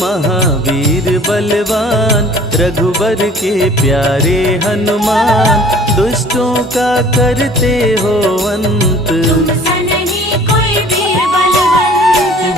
महावीर बलवान, रघुबर के प्यारे हनुमान, दुष्टों का करते हो अंत,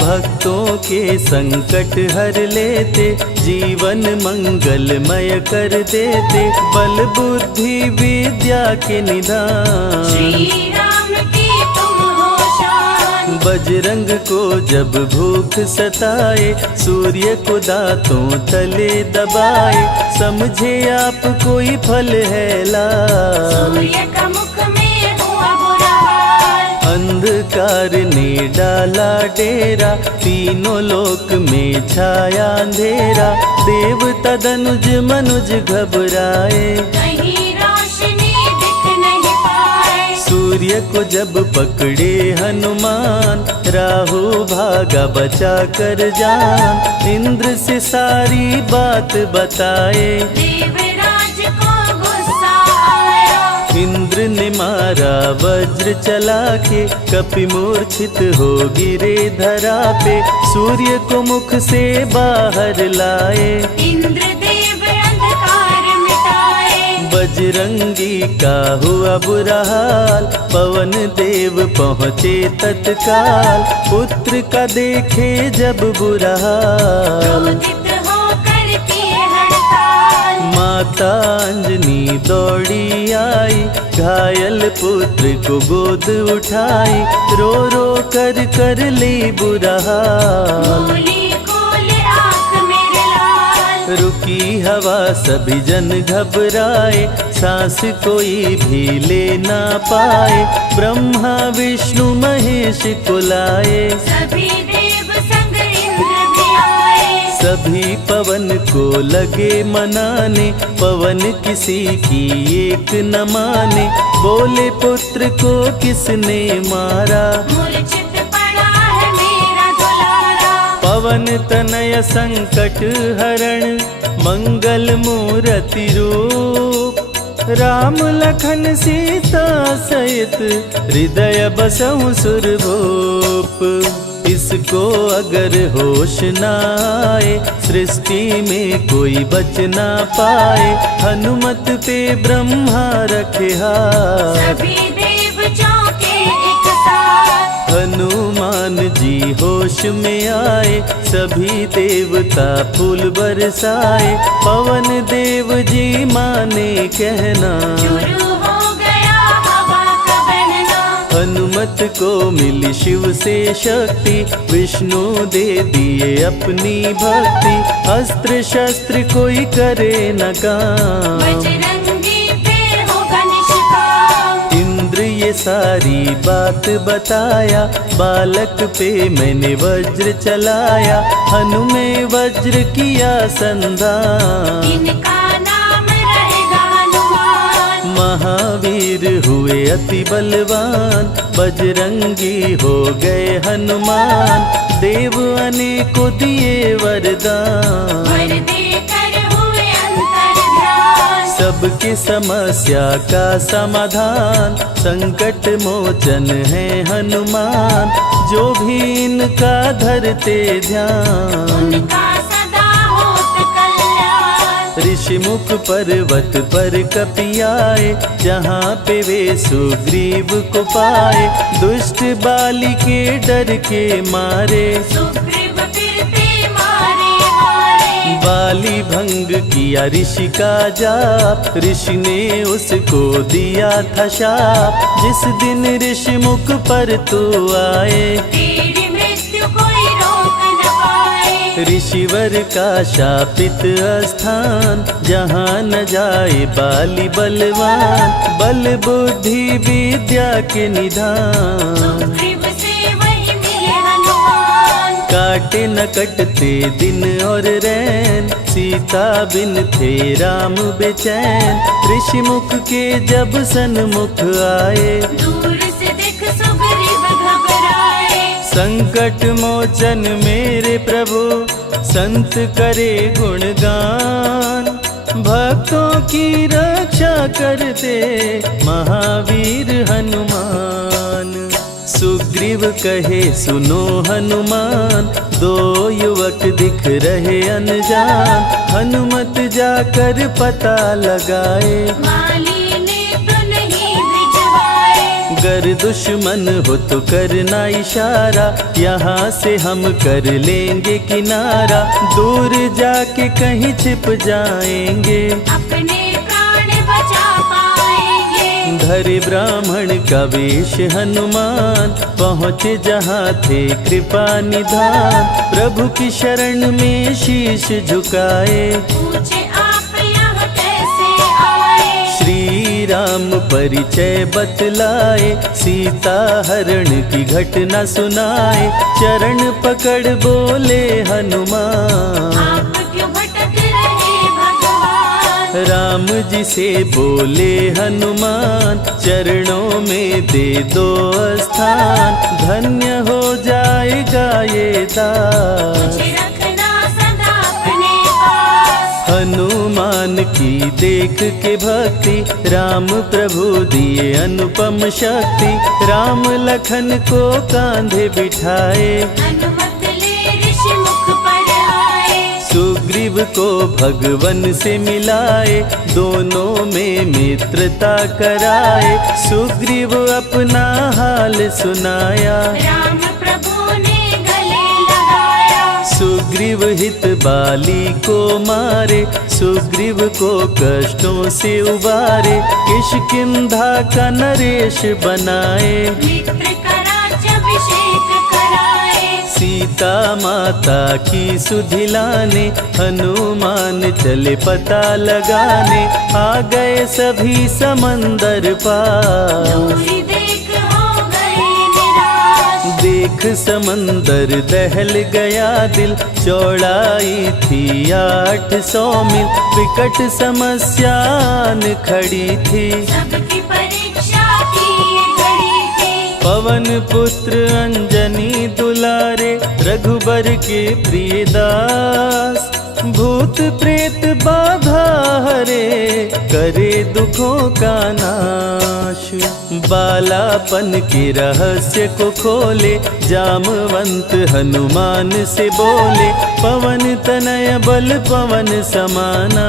भक्तों के संकट हर लेते, जीवन मंगलमय कर देते, बल बुद्धि विद्या के निधान, श्री राम की तुम हो शान। बजरंग को जब भूख सताए, सूर्य को दांतों तले दबाए, समझे आप कोई फल है लाल, सूर्य का मुख में हुआ बुरा हाल, अंधकार ने डाला डेरा, तीनों लोक में छाया अंधेरा, देवता धनुज मनुज घबराए, कहीं रोशनी दिख नहीं पाए, सूर्य को जब पकड़े हनुमान, राहु भागा बचा कर जान, इंद्र से सारी बात बताए, देवराज को गुस्सा आया, इंद्र ने मारा वज्र चला के, कपि मूर्छित हो गिरे धरा पे, सूर्य को मुख से बाहर लाए, इंद्रदेव अंधकार मिटाए, बजरंगी का हुआ बुरा हाल, पवन देव पहुँचे तत्काल, पुत्र का देखे जब बुरा हाल, क्रोधित होकर किए हड़ताल, माता अंजनी दौड़ी आई, घायल पुत्र को गोद उठाई, रो रो कर ली बुरा हाल, बोली खोल आँख मेरे लाल, रुकी हवा सभी जन घबराए, सांस कोई भी ले ना पाए, ब्रह्मा विष्णु महेश को लाए, सभी देव संग इंद्र भी आए, सभी पवन को लगे मनाने, पवन किसी की एक न माने, बोले पुत्र को किसने मारा, मूर्छित पड़ा है मेरा दुलारा, पवन तनय संकट हरण, मंगल मूर्ति रूप, राम लखन सीता सहित, हृदय बसहु सुरभूप, इसको अगर होश न आए, सृष्टि में कोई बच ना पाए, हनुमत पे ब्रह्मा रखे हाथ, सभी देव चौंके एक साथ, हनुमान जी होश में आए, सभी देवता फूल बरसाए, पवन देव जी माने कहना, शुरू हो गया हवा का बहना, हनुमत को मिली शिव से शक्ति, विष्णु दे दिए अपनी भक्ति, अस्त्र शस्त्र कोई करे न काम, बजरंगी पे होगा निष्काम, इंद्र ये सारी बात बताया, बालक पे मैंने वज्र चलाया, हनु में वज्र किया संधान, इनका नाम रहेगा हनुमान, महावीर हुए अति बलवान, बजरंगी हो गए हनुमान, देव अनेकों दिए वरदान, वर देकर हुए अंतर ध्यान, सबकी समस्या का समाधान, संकट मोचन है हनुमान, जो भी इनका धरते ध्यान, उनका सदा होत कल्याण, ऋषि मुख पर्वत पर कपि आए, जहाँ पे वे सुग्रीव को पाए, दुष्ट बाली के डर के मारे, सुग्रीव फिरते मारे मारे, बाली भंग किया ऋषि का जाप, ऋषि ने उसको दिया था शाप, जिस दिन ऋषि मुख पर तू आए, तेरी मृत्यु कोई रोक न पाए, ऋषिवर का शापित स्थान, जहाँ न जाए बाली बलवान, बल बुद्धि विद्या के निधान, सुग्रीव से वही मिले हनुमान, काटे न कटते दिन और रैन, सीता बिन थे राम बेचैन, ऋषि मुख के जब सन्मुख आए, दूर से देख सुग्रीव घबराए, संकट मोचन मेरे प्रभु, संत करे गुणगान, भक्तों की रक्षा करते महावीर हनुमान, सुग्रीव कहे सुनो हनुमान, दो युवक दिख रहे अनजान। हनुमत जाकर पता लगाए, माली ने तो नहीं भिजवाए। गर दुश्मन हो तो करना इशारा, यहाँ से हम कर लेंगे किनारा। दूर जाके कहीं छिप जाएंगे, अपने प्राण बचा पाएंगे। धरे ब्राह्मण का वेश हनुमान, पहुँचे जहाँ थे कृपा निधान। प्रभु की शरण में शीश झुकाए, पूछे आप यहाँ कैसे आए। श्री राम परिचय बतलाए, सीता हरण की घटना सुनाए। चरण पकड़ बोले हनुमान, आप क्यों भटक रहे भगवान। राम जी से बोले हनुमान, चरणों में दे दो स्थान। धन्य हो जाएगा ये दास, मुझे रखना सदा अपने पास। हनुमान की देख के भक्ति, राम प्रभु दिए अनुपम शक्ति। राम लखन को कांधे बिठाए, अनुमत ले ऋषि मुख पर आए। सुग्रीव को भगवन से मिलाए, दोनों में मित्रता कराए। सुग्रीव अपना हाल सुनाया, राम प्रभु ने गले लगाया। सुग्रीव हित बाली को मारे, सुग्रीव को कष्टों से उबारे। किष्किंधा का नरेश बनाए, मित्र का राज्याभिषेक कराए। सीता माता की सुधि लाने। हनुमान चले पता लगाने, आ गए सभी समंदर पार। दूरी देख हो गए निराश। देख समंदर दहल गया दिल, चौड़ाई थी 800 मील। विकट समस्यान खड़ी थी, सबकी परीक्षा की ये घड़ी थी। पवन पुत्र अंजनी दुलारे, रघुबर के प्रिय दास। भूत प्रेत बाधा हरे, करे दुखों का नाश। बालापन के रहस्य को खोले, जामवंत हनुमान से बोले। पवन तनय बल पवन समाना,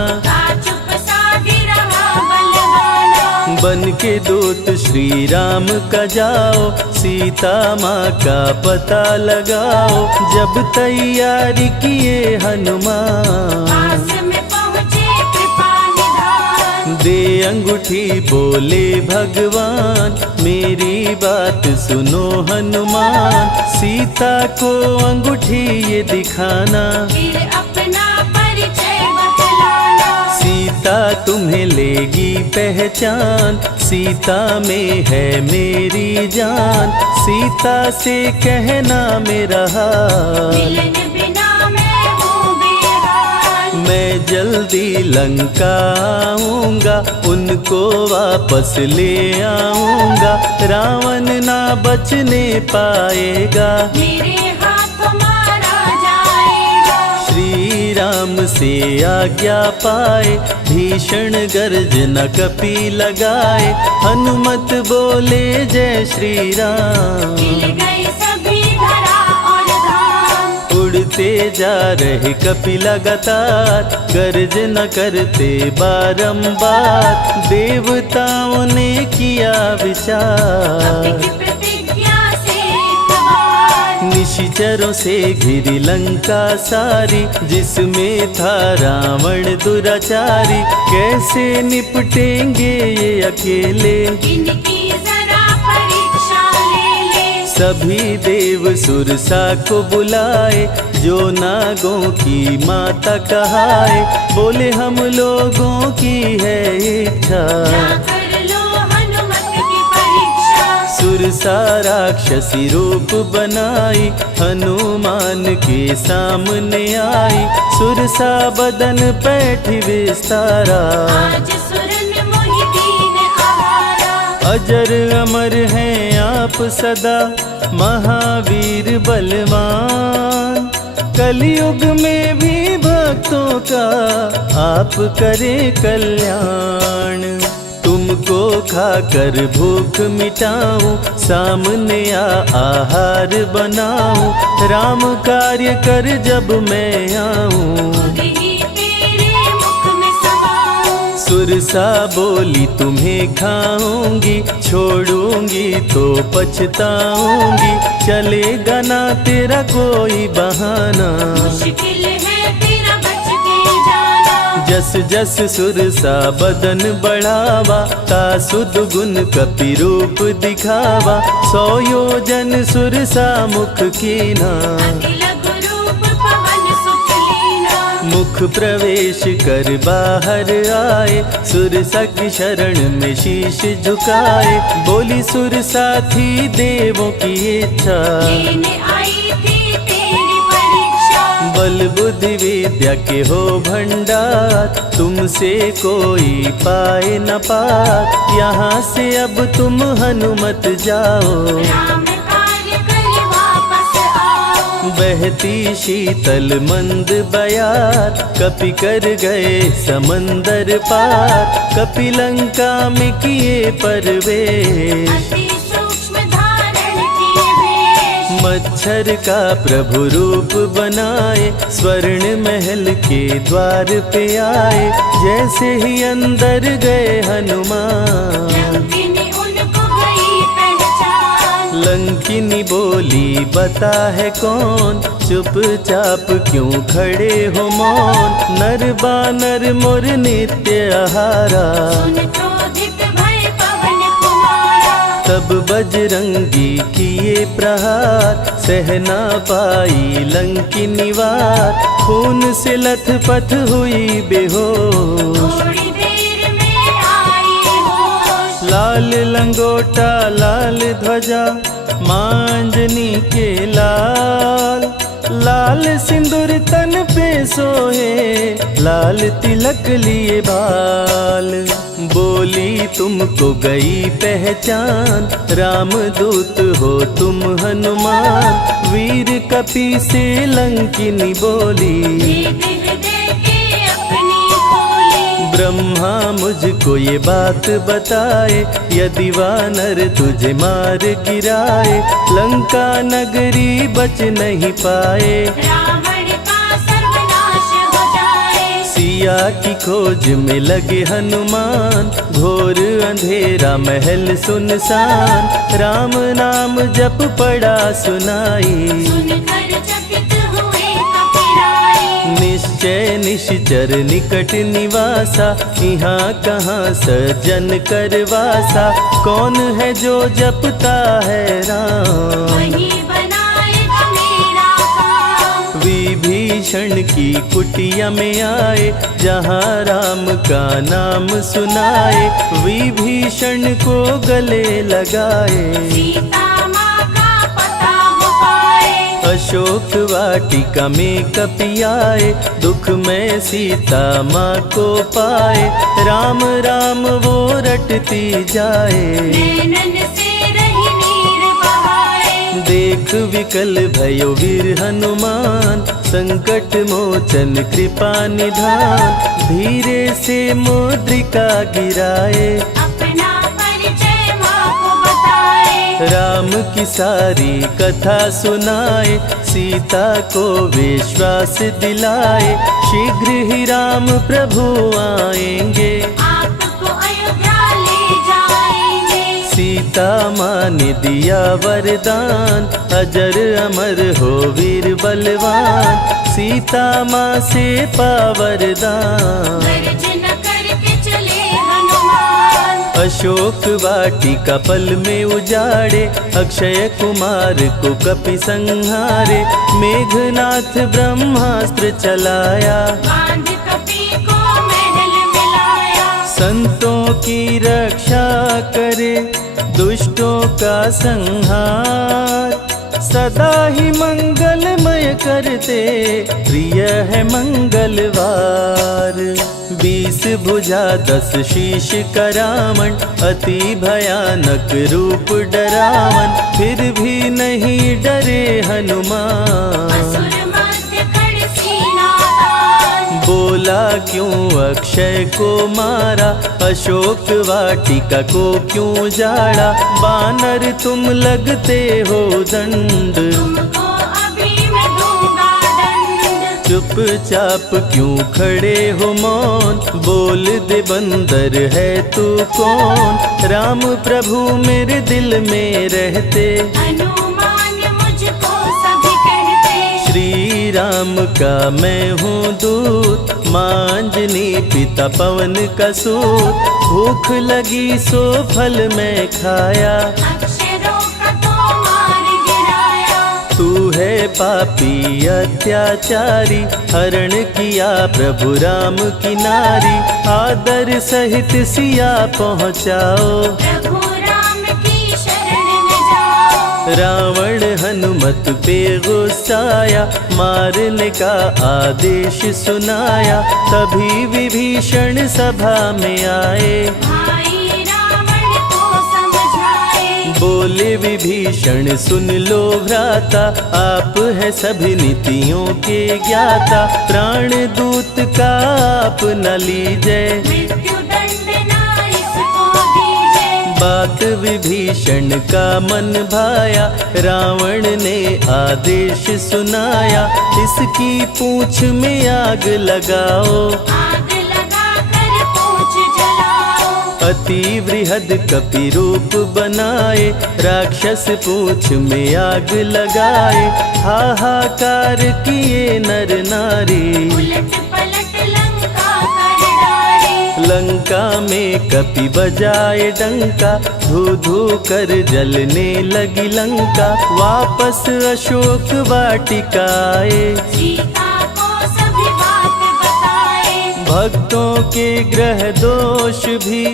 चुप साधी रहा बलवाना। बन के दूत श्री राम का जाओ, सीता माँ का पता लगाओ। जब तैयारी किए हनुमान, पास में पहुँचे कृपा निधान। दे अंगूठी बोले भगवान, मेरी बात सुनो हनुमान। सीता को अंगूठी ये दिखाना, फिर अपना परिचय बतलाना। सीता तुम्हें लेगी पहचान। सीता में है मेरी जान, सीता से कहना मेरा हाल। मिलन बिना मैं हूँ बेहाल। मैं जल्दी लंका आऊंगा, उनको वापस ले आऊंगा। रावण ना बचने पाएगा, मेरे हाथ मारा जाएगा। श्री राम से आज्ञा पाए, भीषण गर्जना कपि लगाए। हनुमत बोले जय श्री राम, मिल गए सभी धरा और धाम। उड़ते जा रहे कपि लगातार, गर्जना करते बारंबार। देवताओं ने किया विचार, की प्रतिज्ञा से एक बार। निशिचरों से घिरी लंका सारी, जिसमें था रावण दुराचारी। कैसे निपटेंगे ये अकेले, इनकी जरा परीक्षा ले ले। सभी देव सुरसा को बुलाए, जो नागों की माता कहाए। बोले हम लोगों की है इच्छा, कर लो हनुमत की परीक्षा। सुरसा राक्षसी रूप बनाई, हनुमान के सामने आई। सुरसा बदन पैठी विस्तारा, आज सुरन मोहि दीन आहारा। अजर अमर हैं आप सदा, महावीर बलवान। कलयुग में भी भक्तों का आप करे कल्याण। तुमको तुझको खाकर भूख मिटाऊं, सामने आहार बनाऊं, राम कार्य कर जब मैं आऊं। खुद ही तेरे मुख में समाऊं। सुरसा बोली तुम्हें खाऊंगी, छोड़ूंगी तो पछताऊंगी, चलेगा ना तेरा कोई बहाना। मुश्किल है तेरा बच के जाना। जस जस सुरसा बदन बढ़ावा, तासुद गुण कपि रूप दिखावा, 100 योजन सुरसा मुख कीना। अति लघु रूप पवन सुख लीना। मुख प्रवेश कर बाहर आए, सुरसा की शरण में शीश झुकाए, बोली सुरसा थी देवों की इच्छा, लेने आई थी तेरी परीक्षा। बल बुद्धि विद्या के हो भंडार, तुमसे कोई पाए न पार, यहाँ से अब तुम हनुमत जाओ। राम कार्य कर वापस आओ। बहती शीतल मंद बयार, कपि कर गए समंदर पार, कपि लंका में किए प्रवेश, अति सूक्ष्म धारण किए वेश। मच्छर का प्रभु रूप बनाए, स्वर्ण महल के द्वार पे आए, जैसे ही अंदर गए हनुमान। लंकिनी उनको गई पहचान। लंकिनी बोली बता है कौन, चुपचाप क्यों खड़े हो मौन, नर बानर मोर नित्य आहारा। सुन क्रोधित भय पवन कुमारा। तब बजरंगी किए प्रहार, सहना पाई लंकिनी वार, खून से लथपथ हुई बेहोश। थोड़ी देर में आई होश। लाल लंगोटा लाल ध्वजा, मांजनी के लाल, लाल सिंदूर तन पे सोहे, लाल तिलक लिए बाल। बोली तुमको गई पहचान, रामदूत हो तुम हनुमान, वीर कपि से लंकिनी बोली, भेद हृदय के अपनी खोली। ब्रह्मा मुझको ये बात बताए, यदि वानर तुझे मार गिराए, लंका नगरी बच नहीं पाए, रावण का सर्वनाश हो जाए। सिया की खोज में लगे हनुमान, घोर अंधेरा महल सुनसान, राम नाम जप पड़ा सुनाई, सुनकर चकित हुए कपिराए। निश्चय निश्चर निकट निवासा, यहाँ कहाँ सज्जन करवासा, कौन है जो जपता है राम, वही बनाएगा मेरा काम। विभीषण की कुटिया में आए, जहाँ राम का नाम सुनाए, विभीषण को गले लगाए, सीता माँ का पता हो पाए। अशोक वाटिका में कपि आए, दुख में सीता माँ को पाए, राम राम वो रटती जाए, नैनन से रही नीर बहाए। देख विकल भयो वीर हनुमान, संकट मोचन कृपा निधान, धीरे से मुद्रिका गिराए, अपना परिचय माँ को बताए। राम की सारी कथा सुनाए, सीता को विश्वास दिलाए, शीघ्र ही राम प्रभु आएंगे, आपको अयोध्या ले जाएंगे। सीता माँ ने दिया वरदान, अजर अमर हो वीर बलवान, सीता माँ से पा वरदान। गर्जन करके चले हनुमान। अशोक वाटिका पल में उजाड़े, अक्षय कुमार को कपि संहारे, मेघनाथ ब्रह्मास्त्र चलाया, बांध कपि को महल मिलाया। संतों की रक्षा करे, दुष्टों का संहार, सदा ही मंगलमय करते, प्रिय है मंगलवार। 20 भुजा 10 शीश करामण, अति भयानक रूप डरावन, फिर भी नहीं डरे हनुमान। असुर मध्य खड़ सीना तान। बोल बोला क्यों अक्षय को मारा, अशोक वाटिका को क्यों जाड़ा, बानर तुम लगते हो दंड, तुमको अभी मैं दूंगा दंड। चुपचाप क्यों खड़े हो मौन, बोल दे बंदर है तू कौन, राम प्रभु मेरे दिल में रहते, हनुमान मुझको सभी कहते। श्री राम का मैं हूँ दूत, मांजनी पिता पवन का सूत, भूख लगी सो फल मैं खाया, अक्षरों का तो मार गिराया। तू है पापी अत्याचारी, हरण किया प्रभु राम की नारी, आदर सहित सिया पहुँचाओ, प्रभु राम की शरण में जाओ। रावण हनुमत पे गुस्साया, मारने का आदेश सुनाया, तभी विभीषण सभा में आए, भाई रावण को समझाए। बोले विभीषण सुन लो भ्राता, आप है सभी नीतियों के ज्ञाता, प्राण दूत का आप न लीजिए, मृत्यु दंड ना इसको दीजिए। बात विभीषण का मन भाया, रावण ने आदेश सुनाया, इसकी पूंछ में आग लगाओ, आग लगा कर पूछ जलाओ। अति वृहद कपि रूप बनाए, राक्षस पूंछ में आग लगाए, हाहाकार किए नर नारी, उलट पलट लंका कर डाले। लंका में कपि बजाए डंका, धू धू कर जलने लगी लंका, वापस अशोक वाटिका आए, सीता को सभी बात बताए। भक्तों के ग्रह दोष भी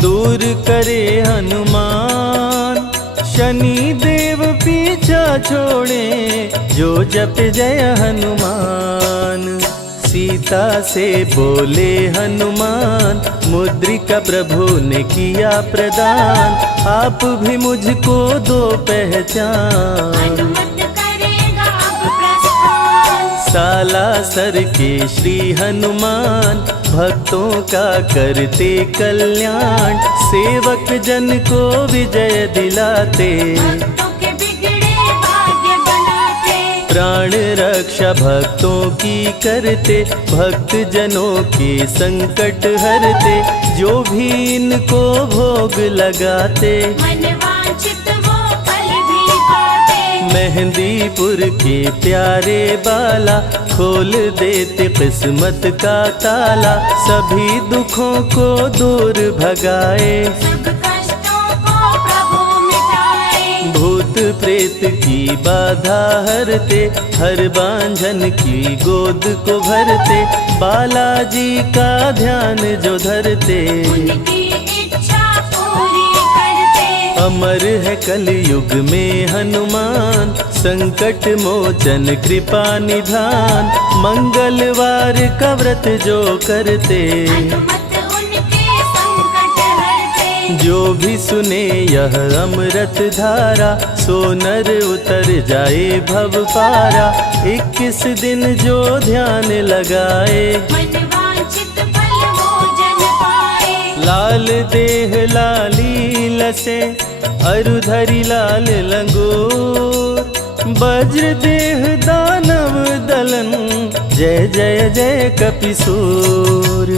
दूर करे हनुमान, शनि देव पीछा छोड़े जो जप जय हनुमान। सीता से बोले हनुमान, मुद्रिका प्रभु ने किया प्रदान, आप भी मुझको दो पहचान, अनुमत करेगा अब प्रस्थान। सालासर के श्री हनुमान, भक्तों का करते कल्याण, सेवक जन को विजय दिलाते, भक्तों के बिगड़े भाग्य बनाते। प्राण रक्षा भक्तों की करते, भक्त जनों के संकट हरते, जो भी इनको भोग लगाते, मनवांछित वो फल भी पाते। मेहंदीपुर के प्यारे बाला, खोल देते किस्मत का ताला, सभी दुखों को दूर भगाए, सब कष्टों को प्रभु मिटाए। भूत प्रेत की बाधा हरते, हर बांझन की गोद को भरते, बालाजी का ध्यान जो धरते, उनकी इच्छा पूरी करते। अमर है कलयुग में हनुमान, संकट मोचन कृपा निधान, मंगलवार का व्रत जो करते, हनुमत उनके संकट हरते। जो भी सुने यह अमृत धारा, सो नर उतर जाए भव पारा, 21 दिन जो ध्यान लगाए, मनवांछित फल भोजन पाए। लाल देह लाली लसे, अरुधरी लाल लंगोर, वज्र देह दानव दलन, जय जय जय कपिसूर।